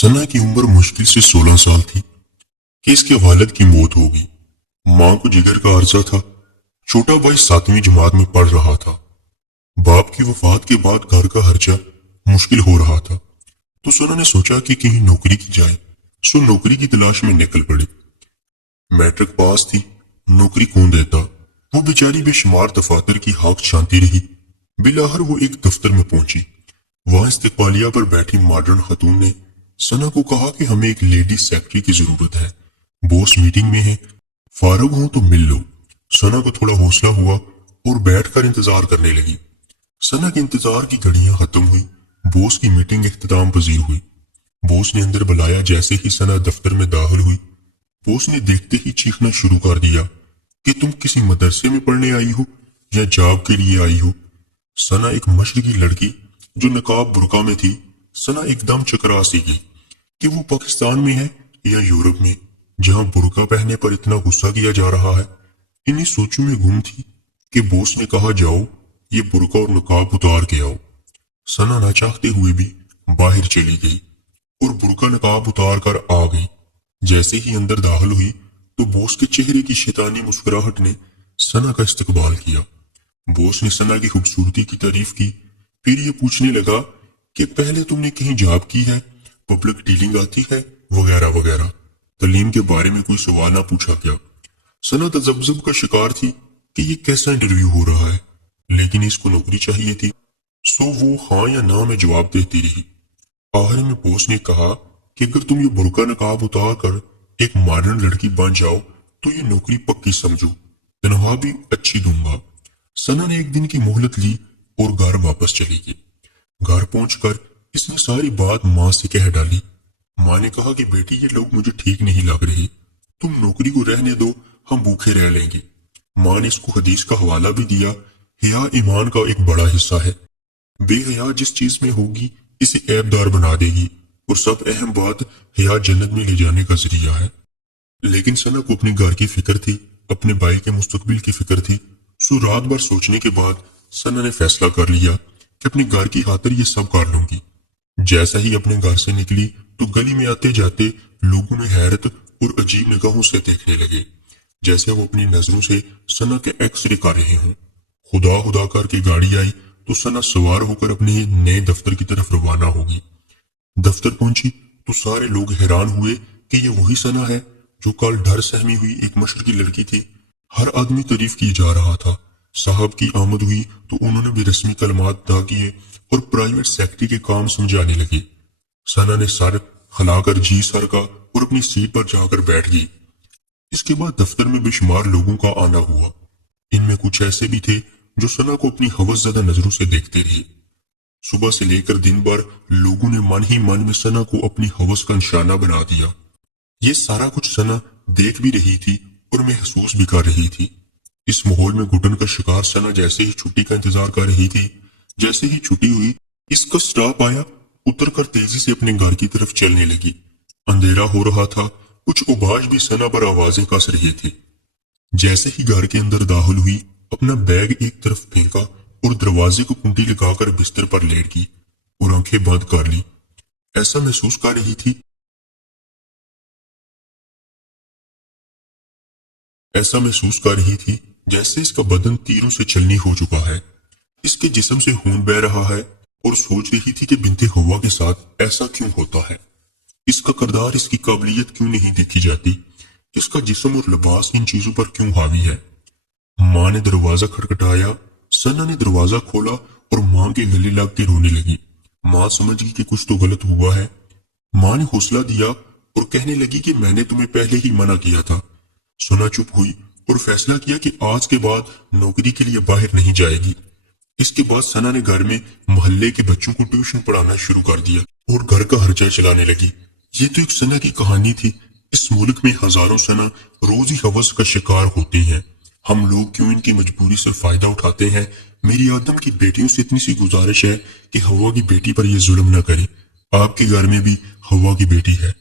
सना की उम्र मुश्किल से 16 साल थी कि इसके वालिद की मौत हो गई। मां को जिगर का अर्जा था। छोटा भाई 7वीं जमात में पढ़ रहा था। बाप की वफात के बाद घर का खर्चा मुश्किल हो रहा था, तो सना ने सोचा कि कहीं नौकरी की जाए। सो नौकरी की तलाश में निकल पड़ी। मैट्रिक पास थी, नौकरी कौन देता। वो बेचारी बेशुमार दफातर की हाक छानती रही। बिलाहर वो एक दफ्तर में पहुंची। वहां इस्तकबालिया पर बैठी मॉडर्न खतून ने सना को कहा कि हमें एक लेडी सेक्रेटरी की जरूरत है, बॉस मीटिंग में है, फारूक हो तो मिल लो। सना को थोड़ा हौसला हुआ और बैठकर इंतजार करने लगी। सना के इंतजार की घड़ियां खत्म हुई। बॉस की मीटिंग इख्तिताम पजीर हुई। बॉस ने अंदर बुलाया। जैसे ही सना दफ्तर में दाखिल हुई, बॉस ने देखते ही चीखना शुरू कर दिया कि तुम किसी मदरसे में पढ़ने आई हो या जॉब के लिए आई हो। सना एक मशरकी लड़की जो नकाब बुरका में थी। सना एकदम चकरा सी गई कि वो पाकिस्तान में है या यूरोप में, जहां बुरका पहनने पर इतना गुस्सा किया जा रहा है। इन्हीं सोचों में गुम थी कि बॉस ने कहा जाओ ये बुरका और नकाब उतार के आओ। सना न चाहते हुए भी बाहर चली गई और बुरका नकाब उतार कर आ गई। जैसे ही अंदर दाखिल हुई तो बॉस के चेहरे की शैतानी मुस्कुराहट ने सना का इस्तकबाल किया। बॉस ने सना की खूबसूरती की तारीफ की, फिर ये पूछने लगा कि पहले तुमने कहीं जॉब की है, पब्लिक डीलिंग आती है, वगैरह वगैरह। तालीम के बारे में कोई सवाल ना पूछा गया। सना तजब्जुब का शिकार थी कि ये कैसा इंटरव्यू हो रहा है, लेकिन इसको नौकरी चाहिए थी। सो वो हाँ या ना में जवाब देती रही। आखिर में बॉस ने कहा कि अगर तुम ये बुरका नकाब उतार कर एक मॉडर्न लड़की बन जाओ तो ये नौकरी पक्की समझो, तनख्वाह भी अच्छी दूंगा। सना ने एक दिन की मोहलत ली और घर वापस चली गई। घर पहुंचकर इसने सारी बात मां से कह डाली। मां ने कहा कि बेटी ये लोग मुझे ठीक नहीं लग रहे, तुम नौकरी को रहने दो, हम भूखे रह लेंगे। मां ने इसको हदीस का हवाला भी दिया। हया ईमान का एक बड़ा हिस्सा है। बेहया जिस चीज में होगी इसे ऐबदार बना देगी, और सब अहम बात हया जन्नत में ले जाने का जरिया है। लेकिन सना को अपने घर की फिक्र थी, अपने भाई के मुस्तकबिल की फिक्र थी। सो रात भर सोचने के बाद सना ने फैसला कर लिया कि अपने घर की खातिर ये सब कर लूंगी। जैसा ही अपने घर से निकली तो गली में आते जाते लोगों ने हैरत और अजीब निगाहों से देखने लगे, जैसे वो अपनी नजरों से सना के एक्सरे कर रहे हों। खुदा खुदा करके गाड़ी आई तो सना सवार होकर अपने नए दफ्तर की तरफ रवाना होगी। दफ्तर पहुंची तो सारे लोग हैरान हुए कि ये वही सना है जो कल डर सहमी हुई एक मशरकी लड़की थी। हर आदमी तारीफ किए जा रहा था। साहब की आमद हुई तो उन्होंने भी रस्मी कलमात अदा किए और प्राइवेट सेक्रेटरी के काम समझाने लगे। सना ने सर खलाकर जी सर का और अपनी सीट पर जाकर बैठ गई। इसके बाद दफ्तर में बेशुमार लोगों का आना हुआ। इनमें कुछ ऐसे भी थे जो सना को अपनी हवस ज़दा नजरों से देखते रहे। सुबह से लेकर दिन भर लोगों ने मन ही मन में सना को अपनी हवस का निशाना बना दिया। ये सारा कुछ सना देख भी रही थी और महसूस भी कर रही थी। इस माहौल में घुटन का शिकार सना जैसे ही छुट्टी का इंतजार कर रही थी। जैसे ही छुट्टी हुई इसका स्टाफ आया, उतरकर तेजी से अपने घर की तरफ चलने लगी। अंधेरा हो रहा था, कुछ उबाश भी सना पर आवाजें कस रही थी। जैसे ही घर के अंदर दाखिल हुई, अपना बैग एक तरफ फेंका और दरवाजे को कुंडी लगाकर बिस्तर पर लेट गई और आंखें बंद कर ली। ऐसा महसूस कर रही थी जैसे इसका बदन तीरों से छलनी हो चुका है। इसके जिस्म से खून बह रहा है और सोच रही थी कि बिनते हवा के साथ ऐसा क्यों होता है। इसका किरदार, इसकी काबिलियत क्यों नहीं देखी जाती। इसका जिस्म और लिबास इन चीजों पर क्यों हावी है। मां ने दरवाजा खटखटाया। सना ने दरवाजा खोला और मां के गले लग के रोने लगी। मां समझ गई कि कुछ तो गलत हुआ है। मां ने हौसला दिया और कहने लगी कि मैंने तुम्हें पहले ही मना किया था। सना चुप हुई और फैसला किया कि आज के बाद नौकरी के लिए बाहर नहीं जाएगी। इसके बाद सना ने घर में मोहल्ले के बच्चों को ट्यूशन पढ़ाना शुरू कर दिया और घर का खर्चा चलाने लगी। ये तो एक सना की कहानी थी। इस मुल्क में हजारों सना रोज ही हवस का शिकार होती हैं। हम लोग क्यों इनकी मजबूरी से फायदा उठाते हैं। मेरी आदम की बेटियों से इतनी सी गुजारिश है कि हवा की बेटी पर यह जुल्म न करें। आपके घर में भी हवा की बेटी है।